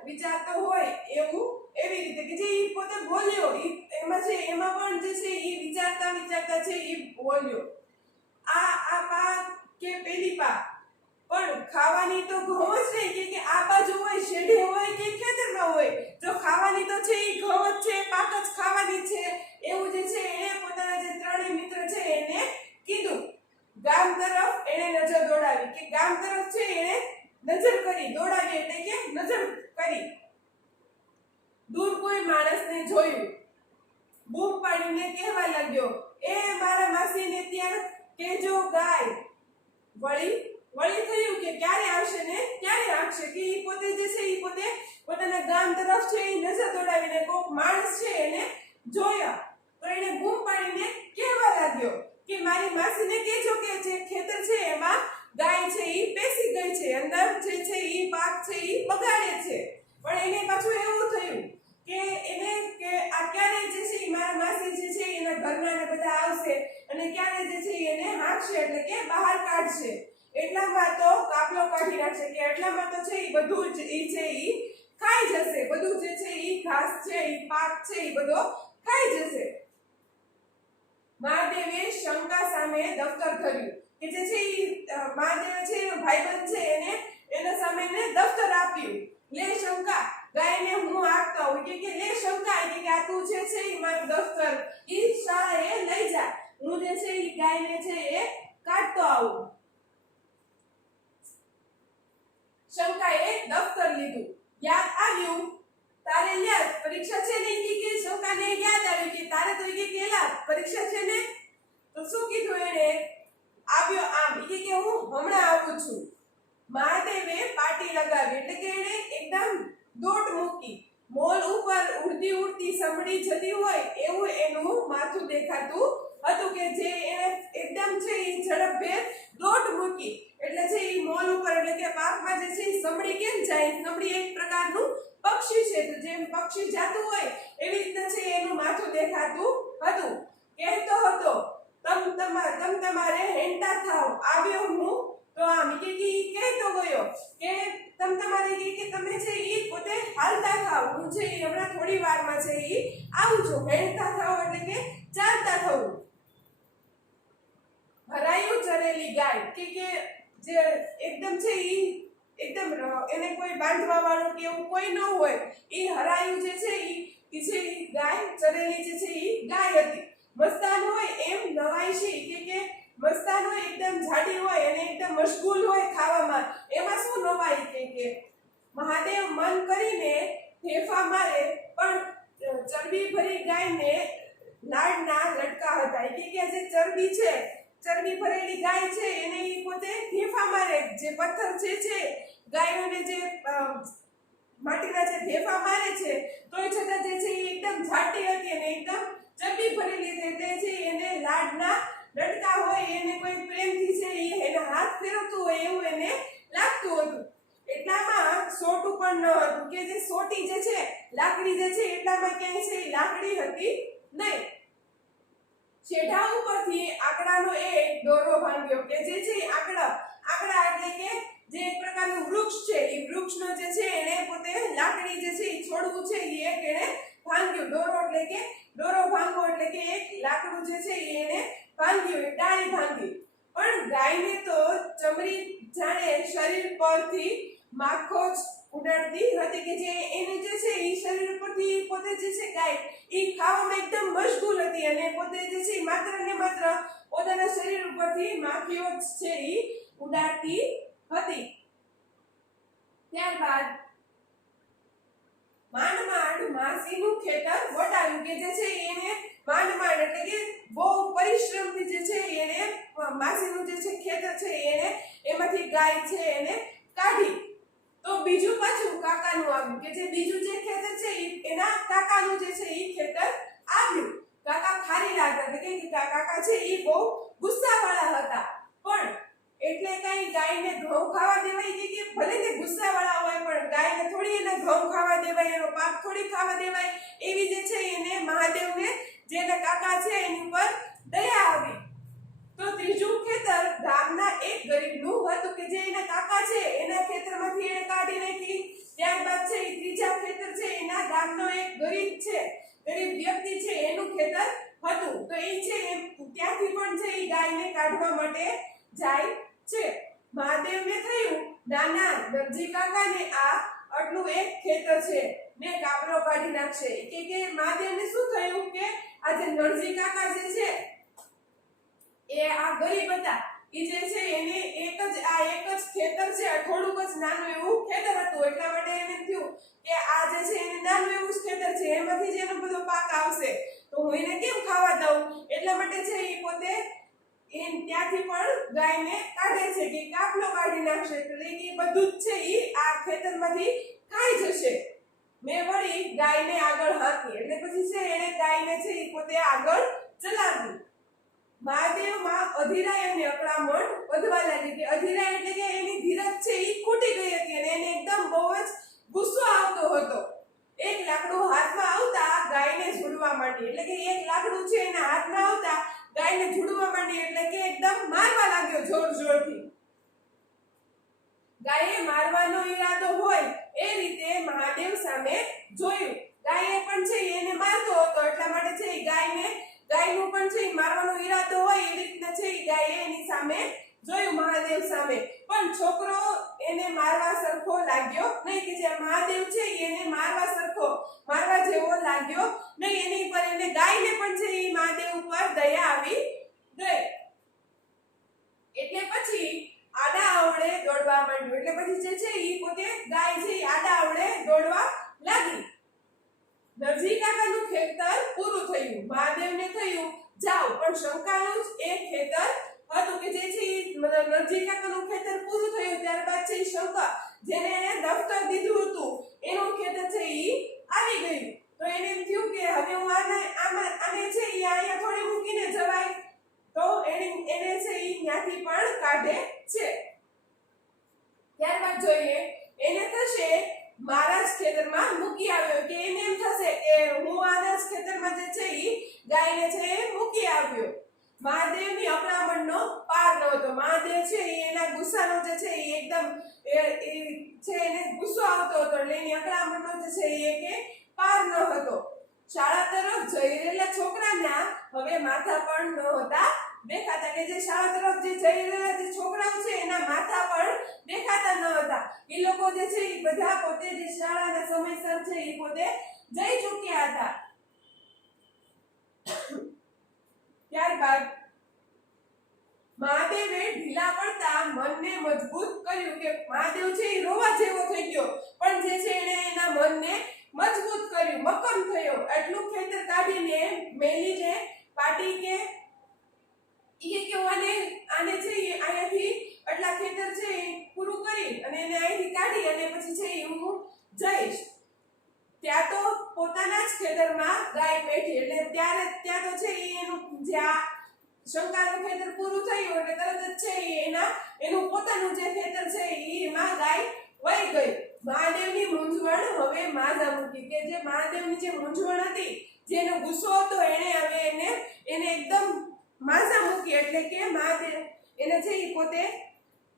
વિચારતો હોય એવું એવી રીતે કે જે ઈ પોતે બોલ્યો એમાં પણ જે છે ઈ વિચારતા છે ઈ બોલ્યો. આ પા કે પેલી પા પણ ખાવાની તો ઘઉં જ નહીં કે આ બાજુ હોય શેઢે હોય કે ખેતરમાં હોય જો ખાવાની તો છે ઈ ઘઉં જ છે, પાક જ ખાવાની છે એવું જે છે એને પોતાના જે ત્રણેય મિત્ર છે એને કીધું. ગામ તરફ એને નજર દોડાવી કે ગામ તરફ છે એને નજર કરી, દોડાવી એટલે કે નજર કરી. દૂર કોઈ માણસને જોયું. બૂમ પાડીને કહેવા લાગ્યો, એ મારા માસીને ત્યાં કેજો ગાય. વળી થયું કે ક્યારે આવશે ને ક્યારે આવશે કે ઈ પોતે જે છે ઈ પોતે પોતાના ગામ તરફ છે ઈ નજર દોડાવીને કોક માણસ છે એને જોયા તો એને બૂમ પાડીને કહેવા લાગ્યો કે મારી માસીને કહેજો કે જે ખેતર છે એમાં ગાય છે ઈ બેસી ગઈ છે, અંદર જે છે ઈ પાક છે ઈ બગાડે છે. પણ એને પાછું એવું થયું કે એને કે આ ક્યારે જે છે ઈ મારા માસી જે છે એના ઘરના ને બધા આવશે અને ક્યારે જે છે એને હાંકશે એટલે કે બહાર કાઢશે. એટલામાં તો કાપલો કાઢી નાખશે કે એટલામાં તો છે ઈ બધું જ ઈ છે ઈ ખાઈ જશે. બધું જે છે ઈ ઘાસ છે ઈ પાક છે ઈ બધો ખાઈ જશે. મહાદેવે શંકા સામે દફતર ધર્યું કે જે છે ઈ મહાદેવ છે એનો ભાઈબંધ છે એને એના સામે એને દફતર આપ્યું. લે શંકા, ગાયને હું આપતા હું કે લે શંકા કે આ તું જે છે ઈ મારું દફતર ઈ શાળાએ લઈ જા. હું જે છે ઈ ગાયને છે એ કાઢતો આવું. શંકાએ દફતર લીધું. યાદ આવ્યું તારે યાદ પરીક્ષા છે ને કે શંકાને યાદ આવ્યું કે તારે તો કે કેલા પરીક્ષા છે ને તો શું કીધું એને આવ્યો આમ કે હું હમણાં આવું છું. મહાદેવે પાટી લગાવી એટલે કે એને એકદમ દોટ મૂકી. મોલ ઉપર ઉડતી સમડી જતી હોય એવું એનું માથું દેખાતું હતું કે જે એને એકદમ છે એ ઝડપભેર દોટ મૂકી એટલે છે એ મોલ ઉપર એટલે કે પાકમાં જે છે સમડી કેમ જાય? સમડી એક પ્રકારનું પક્ષી છે તો જેમ પક્ષી જાતું હોય એવી રીતના છે એનું માથું દેખાતું હતું. કહેતો હતો તમ તમારે હેંટા થાવ આવ્યો હું તો આમ કે કહેતો ગયો કે તમારે કે તમે છે ઈ પોતે હાલતા થાવ હું છે હમણાં થોડી વારમાં છે ઈ આવું છું. હેંટા થાવ એટલે કે ચાલતા થવું. હરાયું ચરેલી ગાય કે જે એકદમ છે ઈ એકદમ એને કોઈ બાંધવા વાળું કે એવું કોઈ ન હોય ઈ હરાયું જે છે ઈ ગાય ચરેલી જે છે ઈ ગાય હતી. મસ્તાન હોય એમ નવાઈ છે કે મસ્તાન હોય એકદમ જાડી હોય અને એકદમ મશગુલ હોય ખાવામાં એમાં શું નવાઈ કે મહાદેવ મન કરીને ફેફા મારે પણ ચરબી ભરી ગાયને લાડના લટકા હતા કે જે ચરબી છે ચરબી ભરેલી ગાય છે એને ઈ પોતે ફેફા મારે જે પથ્થર છે ગાયોને જે માટીના જે ઢેફા મારે છે તોય છતાં જે છે એ એકદમ જાડી હતી અને એકદમ ચરબી ભરેલી હતી, એટલે છે એને લાડના લટકા હોય એને કોઈ પ્રેમથી છે એના હાથ ફેરવતું હોય એવું એને લાગતું હતું. એટલામાં સોટું પણ ન હતું કે જે સોટી જે છે લાકડી જે છે એટલામાં ક્યાંય છે લાકડી હતી નહીં. શેઢા ઉપરથી આકડાનો એક દોરો ભાંગ્યો કે જે છે આકડા એટલે કે જે એક પ્રકારનું વૃક્ષ છે એ વૃક્ષનો જે છે એને પોતે લાકડી જે છે એ છોડવું છે એ એક એને ભાંગ્યું. દોરો એટલે કે દોરો ભાંગવો એટલે કે એક લાકડું જે છે એને ભાંગ્યું, ડાળી ભાંગી. પણ ગાયને તો ચમડી જાણે શરીર પરથી માખો જ ઉડાડતી હતી કે જે એને જે છે એ શરીર પરથી પોતે જે છે ગાય એ ખાવામાં એકદમ મશગુલ હતી અને પોતે જે છે માત્ર ને માત્ર પોતાના શરીર ઉપરથી માખીઓ જ છે એ ઉડાડતી હતી. ત્યારબાદ માંડ માસીનું ખેતર વટાવ્યું કે જે છે એને માંડ એટલે કે બહુ પરિશ્રમથી જે છે એને માસીનું જે છે ખેતર છે એને એમાંથી ગાય છે એને કાઢી. તો બીજું પાછું કાકાનું આવ્યું કે જે બીજું જે ખેતર છે એના કાકાનું જે છે એ ખેતર આવ્યું. કાકા ખારી લાગતા એટલે કે કાકા છે એ બહુ ગુસ્સાવાળા હતા, પણ એટલે કઈ ગાયને ઘઉં ખાવા દેવાય કે ભલે તે ગુસ્સાવાળા હોય પણ ગાયને થોડી એને ઘઉં ખાવા દેવાય, એનો પાક થોડી ખાવા દેવાય, એવી જે છે એને મહાદેવને જેના કાકા છે એની પર દયા આવી. તો ત્રીજું ખેતર ગામના એક ગરીબનું હતું કે જે એના કાકા છે એના ખેતરમાંથી એને કાઢી નાખી. ત્યારબાદ છે એ ત્રીજા ખેતર છે એના ગામનો એક ગરીબ વ્યક્તિ છે એનું ખેતર હતું. તો એ છે ત્યાંથી પણ છે એ ગાયને કાઢવા માટે જાય છે. મહાદેવને થયું નાના દરજી કાકાને આ આટલું એક ખેતર છે ને કાબરો કાઢી નાખશે કે મહાદેવને શું થયું કે આ જે નરજી કાકા જે છે એ આ ગરીબ હતા એ જે છે એને એક જ ખેતર છે, થોડુંક જ નાનું એવું ખેતર હતું, એટલા માટે એને થયું કે આ જે છે એને નાનું એવું જ ખેતર છે એમાંથી જ એનો બધો પાક આવશે તો હું એને કેમ ખાવા દઉં, એટલા માટે છે એ પોતે ત્યાંથી પણ ગાયને કાઢે છે કે કાપલો કાઢી નાખશે એટલે કે બધું જ છે એ આ ખેતરમાંથી ખાઈ જશે. મેં વળી ગાયને આગળ હાંકી એટલે પછી છે એને ગાયને છે એ પોતે આગળ ચલાવી. મહાદેવમાં અધીરાય અને અકળામણ વધવા લાગી કે અધીરાય એટલે કે એની ધીરજ છે એ ખૂટી ગઈ હતી અને એને એકદમ બહુ જ ગુસ્સો આવતો હતો. એક લાકડું હાથમાં આવતા ગાયને ઝૂડવા માંડી એટલે કે એક લાકડું છે એના હાથમાં આવતા ગાયને ઝૂડવા માંડી એટલે કે એકદમ મારવા લાગ્યો જોરથી. ગાયે મારવાનો ઈરાદો હોય એ રીતે મહાદેવ સામે જોયું. ગાયે પણ છે એને મારતો હતો એટલા માટે છે ગાયનું પણ છે મારવાનો ઈરાદો હોય એવી રીતના છે ગાયે એની સામે જોયું મહાદેવ સામે, પણ છોકરો એને મારવા સરખો લાગ્યો નહીં કે જે મહાદેવ છે એને મારવા જેવો લાગ્યો નહીં. એની પર એને ગાયને પણ છે એ મહાદેવ ઉપર દયા આવી ગઈ એટલે પછી આડા આવડે દોડવા માંડ્યું. એટલે પછી જે છે એ પોતે ગાય છે આડા આવડે દોડવા લાગી. નરજી કાકાનું ખેતર પૂરું થયું. મહાદેવને થયું જાવ, પણ શંકાનું જ એક ખેતર હતું કે જે છે નરજી કાકાનું ખેતર પૂરું થયું ત્યારબાદ છે શંકા જેને એને દફતર દીધું હતું એનું ખેતર છે એ આવી ગયું. તો એને એમ થયું કે હવે હું આને છે એ અહીંયા થોડી મૂકીને જવાય, તો એને છે એ ત્યાંથી પણ કાઢે છે. ત્યારબાદ જોઈએ એને થશે મારા જ ખેતરમાં મૂકી આવ્યો કે એને એમ થશે કે હું આના જ ખેતરમાં જે છે એ ગાયને છે એ મૂકી આવ્યો. મહાદેવની અકળામણનો પાર ન હતો. મહાદેવ છે એના ગુસ્સાનો જે છે એ એકદમ છે એને ગુસ્સો આવતો હતો એટલે એની અકળામણનો જે છે એ કે પાર ન હતો. શાળા તરફ જઈ રહેલા છોકરાના હવે માથા પણ નહોતા દેખાતા કે જે શાળા તરફ જે જઈ રહેલા જે છોકરાઓ છે એના માથા પણ દેખાતા ન હતા. એ લોકો જે છે એ બધા પોતે જે શાળાના સમયસર છે એ પોતે જઈ ચૂક્યા હતા. ત્યારબાદ મહાદેવે ઢીલા પડતા મનને મજબૂત કર્યું કે મહાદેવ છે એ રોવા જેવો થઈ ગયો પણ જે છે એને એના મનને મજબૂત કર્યું, મક્કમ થયો. આટલું ખેતર કાઢીને મેલીને પાટી કે આને છે અહીંયાથી આટલા ખેતર છે પૂરું કરી અને એને અહીંથી કાઢી અને પછી છે હું જઈશ. ખેતરમાં ગાય બેઠી એટલે ત્યાં તો છે એનું જ્યાં શંકાનું ખેતર પૂરું થયું એટલે તરત જ છે એનું પોતાનું જે ખેતર છે એમાં ગાય વહી ગઈ. મહાદેવની મૂંઝવણ હવે માઝા મૂકી કે જે મહાદેવની જે મૂંઝવણ હતી, જેનો ગુસ્સો હતો, એને હવે એને એકદમ માઝા મૂકી એટલે કે મહાદેવ એને છે એ પોતે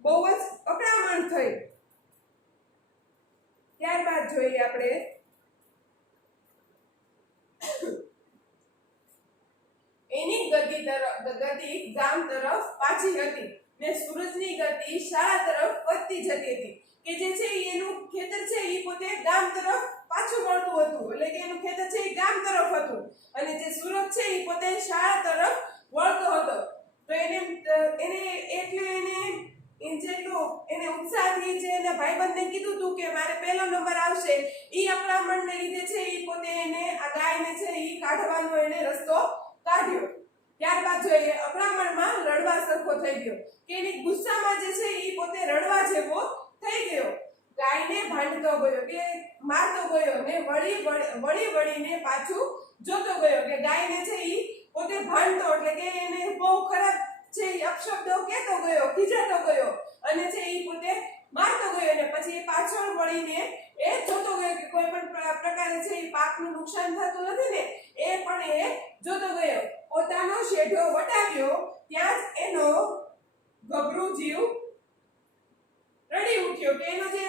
બહુ જ અકળામણ થઈ. ત્યારબાદ જોઈએ આપણે એની ગતિ ગામ તરફ પાછી હતી ને સૂરજની ગતિ શાળા તરફ વધતી જતી હતી કે જે છે એનું ખેતર છે એ પોતે ગામ તરફ પાછું વળતું હતું એટલે કે એનું ખેતર છે એ ગામ તરફ હતું અને જે સૂરજ છે એ પોતે શાળા તરફ વળતો હતો. તો એને ઉત્સાહથી જે એના ભાઈબંધને કીધું હતું કે મારે પહેલો નંબર આવશે, ઈ અકળામણને લીધે છે ઈ પોતે આ ગાયને છે ઈ કાઢવાનો એને રસ્તો કાઢ્યો. ત્યારબાદ જોઈએ અકળામણમાં રડવા સરખો થઈ ગયો કે એની ગુસ્સામાં જે છે ઈ પોતે રડવા જેવો થઈ ગયો. ગાયને ભાંડતો ગયો કે મારતો ગયો ને વળીને પાછું જોતો ગયો કે ગાયને છે ઈ પોતે ભાંડતો એટલે કે એને બહુ ખરાબ છે અપશબ્દો કહેતો ગયો, ખીજાતો ગયો અને છે ઈ પોતે મારતો ગયો અને પછી પાછળ વળીને એ જોતો ગયો કે કોઈ પણ પ્રકારે છે ઈ પાકનું નુકસાન થતું નથી ને એ પણ એ જોતો ગયો. પોતાનો શેઢો વટાવ્યો ત્યાં જ એનો ગભરું જીવ રડી ઉઠ્યો કે એનો જે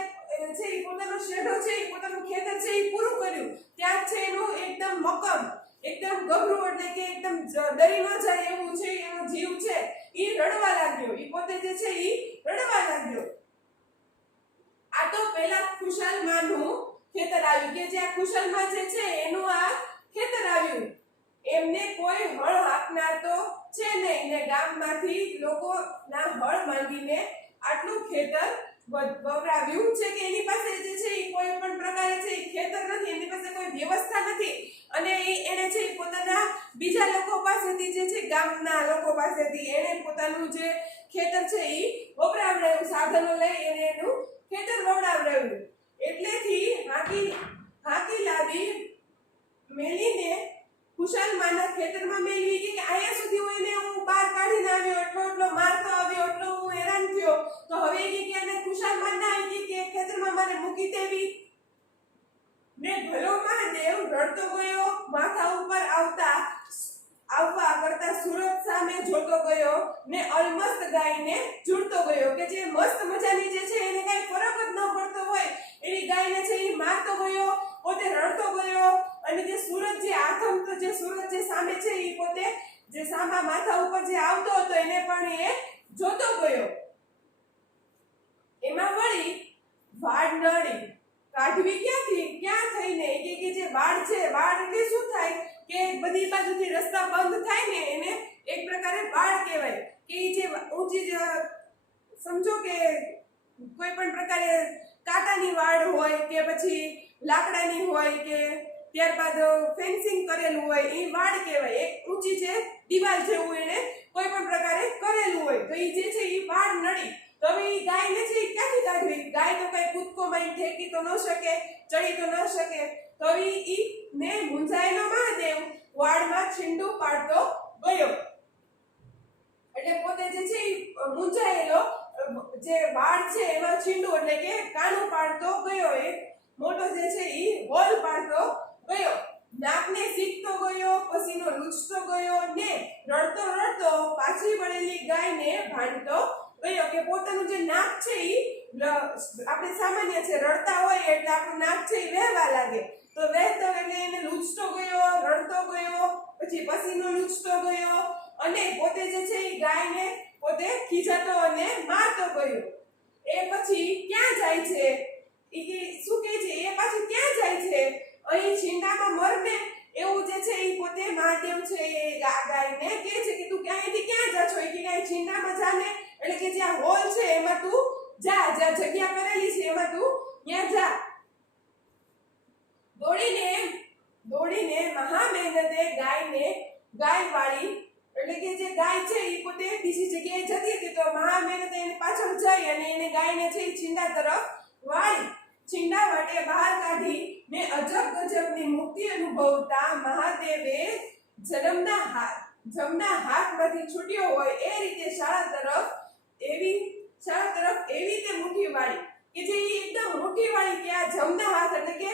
છે ઈ પોતાનો શેઢો છે ઈ પોતાનું ખેતર છે ઈ પૂરું કર્યું ત્યાં છે એનું એકદમ મક્કમ એકદમ ગભરું એટલે કે એકદમ ડરી ન જાય એવું છે એનો જીવ છે ઈ રડવા લાગ્યો. ઈ પોતે જે છે ઈ રડવા લાગ્યો. આ તો પહેલા ખુશાલમાનું ખેતર આવ્યું કે જે ખુશાલમાં જે છે એનું આ ખેતર આવ્યું. એમને કોઈ હળ હાંકનાર તો છે નહીં ને ગામમાંથી લોકોના હળ માંગીને આટલું ખેતર વવરાવ્યું છે કે એની પાસે જે છે એ કોઈ પણ પ્રકારે છે ખેતર નથી, એની પાસે કોઈ વ્યવસ્થા નથી અને એને છે પોતાના બીજા લોકો પાસેથી જે છે ગામના લોકો પાસેથી એને પોતાનું જે ખેતર છે એ વપરાવડાવ્યું, સાધનો લઈ એને એનું ખેતર વવડાવડાવ્યું. એટલેથી હાકી લાવી મેલીને ખુશાલમાના ખેતરમાં મેળવી કે અહીંયા સુધી હું એને હું બહાર કાઢીને આવ્યો, એટલો મારતો આવ્યો, એટલો હું હેરાન થયો, તો હવે કે એને ખુશાલમાન ના આવી કે ખેતરમાં મને મૂકી દેવી ને ભલો મહાદેવ રડતો ગયો. માથા ઉપર આવવા કરતા સૂરજ સામે જોતો ગયો ને અલમસ્ત ગાયને ઝૂરતો ગયો કે જે મસ્ત મજાની જે છે એને કઈ ફરક જ ન પડતો હોય એવી ગાયને છે એ મારતો ગયો, પોતે રડતો ગયો અને જે સૂરજ જે આથમતો જે સૂરજ જે સામે છે એ પોતે જે સામા માથા ઉપર જે આવતો હતો એને પણ એ જોતો ગયો. એમાં વળી વાડ નડી કાઢવી ક્યાં થઈને કે જે વાડ છે, વાડ એટલે શું થાય કે બધી બાજુથી રસ્તા બંધ થાય ને એને એક પ્રકારે વાડ કહેવાય કે જે ઊંચી સમજો કે કોઈ પણ પ્રકારે કાંટાની વાડ હોય કે પછી લાકડાની હોય કે ત્યારબાદ ફેન્સિંગ કરેલું હોય એ વાડ કહેવાય. એક ઊંચી જે દિવાલ જેવું એને કોઈ પણ પ્રકારે કરેલું હોય તો એ જે છે એ વાડ નડી. તો હવે એ ગાયને છે એ ક્યાંથી કાઢવી? ગાય તો કઈ કૂદકોમાં ઠેકી તો ન શકે, ચડી તો ન શકે. તો એ ને મૂંઝાયેલો મહાદેવ વાડમાં છીંડું પાડતો ગયો. એટલે પોતે જે છે એ મૂંઝાયેલો જે વાડ છે એમાં છીંડું એટલે કે કાનું પાડતો ગયો, એક મોટો જે છે એ હોલ પાડતો ગયો. નાકને સીકતો ગયો, પસીનો લૂછતો ગયો ને રડતો પાછી વળેલી ગાયને ભાંડતો ગયો કે પોતાનું જે નાક છે એ આપણે સામાન્ય છે રડતા હોય એટલે આપણું નાક છે એ વહેવા લાગે, તો વહેતો એટલે એને લૂછતો ગયો, રડતો ગયો, પછી પસીનો લૂછતો ગયો અને પોતે જે છે એ ગાયને પોતે ખીજાતો અને મારતો ગયો. એ પછી ક્યાં જાય છે? શું કહે છે? એ પાછું ક્યાં જાય છે? અહીં છીંડામાં મરને એવું જે છે એ પોતે મહાદેવ છે એ ગાયને કહે છે કે તું ક્યાંયથી ક્યાં જા છો? કે ક્યાંય છીંડામાં જા ને, એટલે કે જ્યાં હોલ છે એમાં તું જા, જ્યાં જગ્યા કરેલી છે એમાં તું ત્યાં જા. દોડીને મહા મહેનતે ગાય વાળી એટલે કે જે ગાય છે એ પોતે બીજી જગ્યાએ જતી હતી તો મહા મહેનતે એને પાછળ જઈ અને એને ગાયને છે એ છીંડા તરફ વાળી. છીંડા વાટે બહાર કાઢી ને અજબ ગજબની મુક્તિ અનુભવતા મહાદેવે જમના હાથમાંથી છૂટ્યો હોય એ રીતે શાળા તરફ એવી રીતે મુઠ્ઠી વાળી કે જે એકદમ મુઠ્ઠી વાળી કે આ જમના હાથ એટલે કે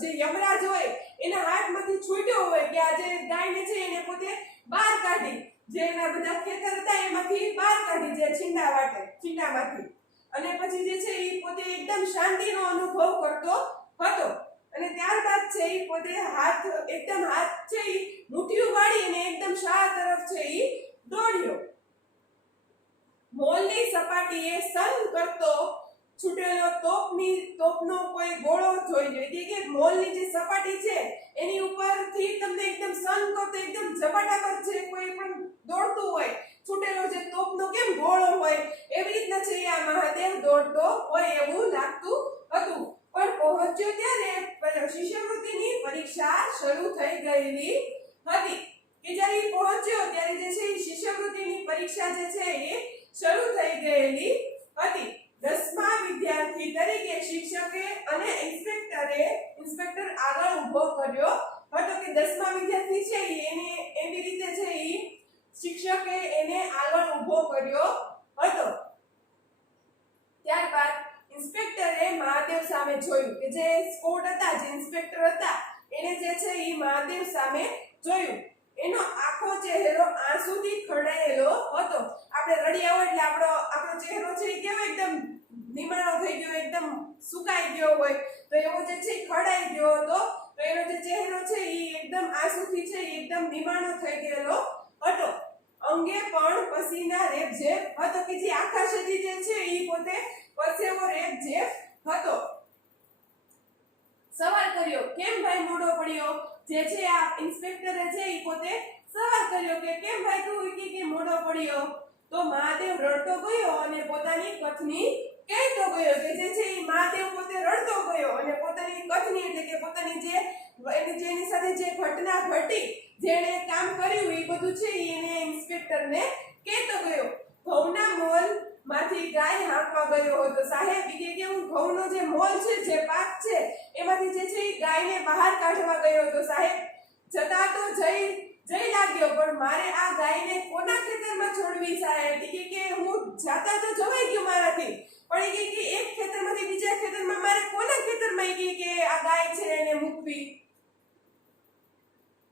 જે યમરાજ હોય એના હાથમાંથી છૂટ્યો હોય કે આ જે ગાયને છે એને પોતે બહાર કાઢી, જે એના બધા ખેતર હતા એમાંથી બહાર કાઢી, જે છીંડામાંથી, અને પછી જે છે એ પોતે એકદમ શાંતિનો અનુભવ કરતો હતો. અને ત્યારબાદ છે એ પોતે હાથ છે એ મુઠ્ઠીઓ વાળી અને એકદમ શાળા તરફ છે એ દોડ્યો. મોલની સપાટીએ સન કરતો છૂટેલો તોપનો કોઈ ગોળો જોઈ જોઈએ કે મોલની જે સપાટી છે એની ઉપરથી તમને એકદમ સન કરતો એકદમ ઝપાટા પર છે કોઈ પણ દોડતું હોય, છૂટેલો જે તોપનો કેમ ગોળો હોય એવી રીતના છે આ મહાદેવ દોડતો હોય એવું લાગતું હતું. પણ પહોંચ્યો ત્યારે શિષ્યવૃત્તિની પરીક્ષા શરૂ થઈ ગયેલી હતી કે જ્યારે પહોંચ્યો ત્યારે જે છે શિષ્યવૃત્તિની પરીક્ષા જે છે એ શરૂ થઈ ગયેલી હતી. 10મા વિદ્યાર્થી તરીકે શિક્ષકે અને ઇન્સ્પેક્ટર આગળ ઊભો કર્યો હતો કે 10મા વિદ્યાર્થી છે એને એવી રીતે છે શિક્ષકે એને આગળ ઊભો કર્યો હતો. ત્યારબાદ ઇન્સ્પેક્ટરે મહાદેવ સામે જોયું કે જે સ્કોટ હતા, જે ઇન્સ્પેક્ટર હતા એને જે છે એ મહાદેવ સામે જોયું. એનો આખો ચહેરો આંસુથી ખરડાયેલો હતો. આપણે રડ્યા હોય એટલે આપણો ચહેરો છે એ કેવો એકદમ નિમાણો થઈ ગયો, એકદમ સુકાઈ ગયો હોય તો એવો જે છે ખરડાઈ ગયો હતો. તો એનો જે ચહેરો છે એ એકદમ આંસુથી છે એકદમ નિમાણો થઈ ગયેલો હતો. અંગે પણ પસીના રેપઝેપ હતો કે જે આખા શરીર જે છે એ પોતે પરસેવો રેપઝેપ હતો. સવાલ કર્યો, કેમ ભાઈ મોડો પડ્યો? જે છે આ ઇન્સ્પેક્ટરે છે એ પોતે સવાલ કર્યો કે કેમ ભાઈ તું કે મોડો પડ્યો? તો મહાદેવ રડતો ગયો અને પોતાની કથની કહેતો ગયો કે જે છે એ મહાદેવ પોતે રડતો ગયો અને પોતાની કથની એટલે કે પોતાની જેની સાથે જે ઘટના ઘટી, જેણે કામ કર્યું એ બધું છે એને ઇન્સ્પેક્ટરને કહેતો ગયો. ઘઉંના મોલ માંથી ગાય હાંકવા ગયો હતો. સાહેબ કે હું ઘઉંનો જે મોલ છે, જે પાક છે એમાંથી જે છે એ ગાયને બહાર કાઢવા ગયો હતો. સાહેબ જતા તો જઈ લાગ્યો, પણ મારે આ ગાયને કોના ખેતરમાં છોડવી? સાહેબ કે હું જાતા તો જવાઈ ગયું મારાથી, પણ કે એક ખેતરમાંથી બીજા ખેતરમાં મારે કોના ખેતરમાં કે આ ગાય છે એને મૂકવી?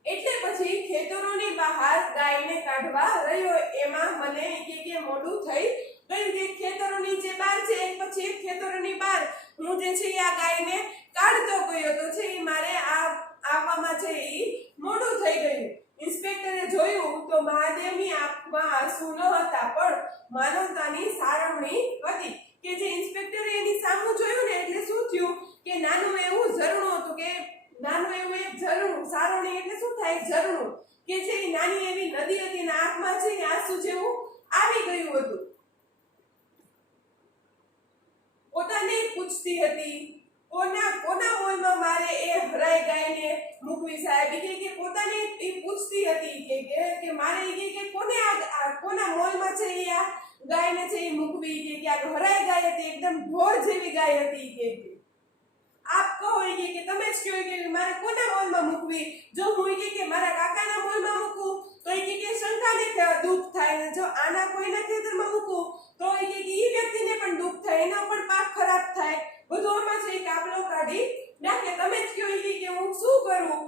એટલે પછી ખેતરોની બહાર ગાયને કાઢવા રહ્યો. એમાં મને કે મોડું થઈ ગયું કે ખેતરોની જે બહાર છે એક પછી એક ખેતરોની બહાર હું જે છે આ ગાયને કાઢતો ગયો તો છે મારે આવવામાં છે એ મોડું થઈ ગયું. ઇન્સ્પેક્ટરે જોયું તો મહાદેવની આંખમાં આંસુ ન હતા, પણ માનવતાની સારવણી હતી કે જે ઇન્સ્પેક્ટરે એની સામું જોયું ને એટલે શું થયું કે નાનું એવું ઝરણું હતું, કે નાનું એવું એક ઝરણું, સારવણી એટલે શું થાય? ઝરણું કે જે નાની એવી નદી હતી એના આંખમાં છે આંસુ જેવું આવી ગયું હતું. પોતાને પૂછતી હતી કોના મોલમાં મારે એ હરાઈ ગાયને મૂકવી? સાહેબ કે પોતાને એ પૂછતી હતી કે મારે કે કોના મોલમાં છે એ આ ગાયને છે એ મૂકવી? કે આ હરાઈ ગાય હતી, એકદમ ઢોર જેવી ગાય હતી. કે આપ કહો કે તમે જ કહો કે મારે કોના મોલમાં મૂકવી? જો હું કે મારા કાકાના મોલમાં મૂકું તો કે શંકાને દુઃખ થાય, ને જો આના કોઈના ખેતરમાં મૂકું તો કે ઈ વ્યક્તિને પણ દુઃખ થાય, એનો પણ પાક ખરાબ થાય. બધું આમાં છે કાબલો કાઢી નાખે. તમે જ કહો કે હું શું કરું?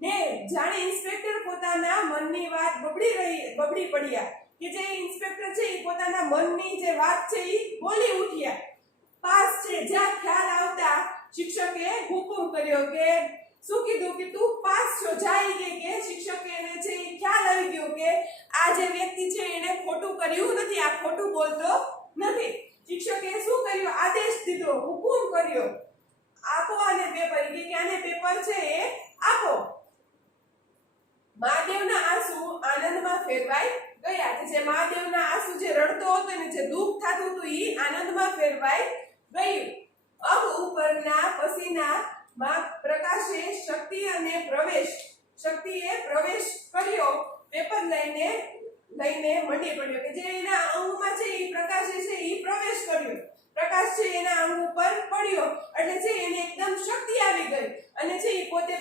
ને જાણે ઇન્સ્પેક્ટર પોતાના મનની વાત બબડી પડ્યા કે જે ઇન્સ્પેક્ટર છે એ પોતાના મનની જે વાત છે એ બોલી ઉઠ્યા. પાસ છે જ્યાં ખ્યાલ આવતા શિક્ષકે હુકમ કર્યો કે શું કીધું કે તું પાસ છો જાય કે શિક્ષકે એને છે ખ્યાલ આવી ગયો કે આ જે વ્યક્તિ છે એને ખોટું કર્યું નથી, આ ખોટું બોલતો નથી. શિક્ષકે શું કર્યું? આદેશ દીધો, હુકમ કર્યો, આપો આને પેપર. કે આને પેપર છે એ આપો. મહાદેવના આંસુ આનંદમાં ફેરવાઈ ગયા. જે મહાદેવના આંસુ જે રડતો હતો ને જે દુઃખ થતું હતું એ આનંદમાં ફેરવાઈ ગયું. અંગ ઉપરના પસીનામાં પ્રકાશે શક્તિએ પ્રવેશ કર્યો. પેપર લઈને મંડી પડ્યો કે જે એના અંગમાં છે એ પ્રકાશે છે એ પ્રવેશ કર્યો. પ્રકાશ છે એના અંગ ઉપર પડ્યો એટલે છે એને એકદમ શક્તિ આવી ગઈ અને છે એ પોતે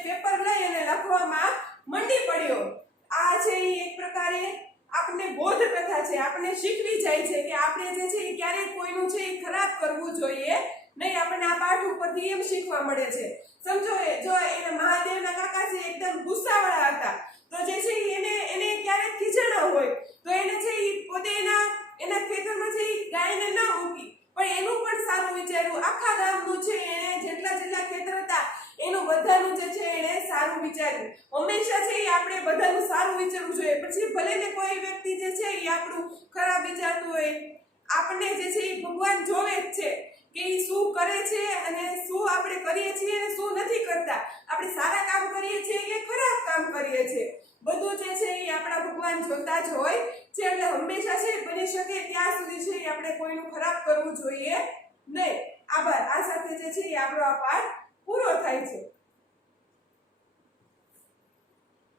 મળે છે. સમજો જો એના મહાદેવના કાકા છે એકદમ ગુસ્સાવાળા હતા, તો જે છે એને ક્યારેક ખીજાણા હોય તો એને છે પોતે એના ખેતરમાં છે ગાયને ના મૂકી, પણ એનું પણ સારું વિચાર્યું. આખા ગામનું છે એને જેટલા ખેતર હતા એનું બધાનું જે છે એને સારું વિચાર્યું. હંમેશા છે આપણે બધાનું સારું વિચારવું જોઈએ. પછી ભલે ને કોઈ વ્યક્તિ જે છે આપણું ખરાબ વિચારતું હોય, આપણને જે છે ભગવાન જોવે જ છે કે એ શું કરે છે અને શું આપણે કરીએ છીએ અને શું નથી કરતા, આપણે સારા કામ કરીએ છીએ કે ખરાબ કામ કરીએ છીએ, બધું જે છે એ આપણા ભગવાન જોતા જ હોય છે. એટલે હંમેશા છે બની શકે ત્યાં સુધી છે આપણે કોઈનું ખરાબ કરવું જોઈએ નહીં. આભાર. આ સાથે જે છે એ આપણો આ પાઠ પૂરો થાય છે.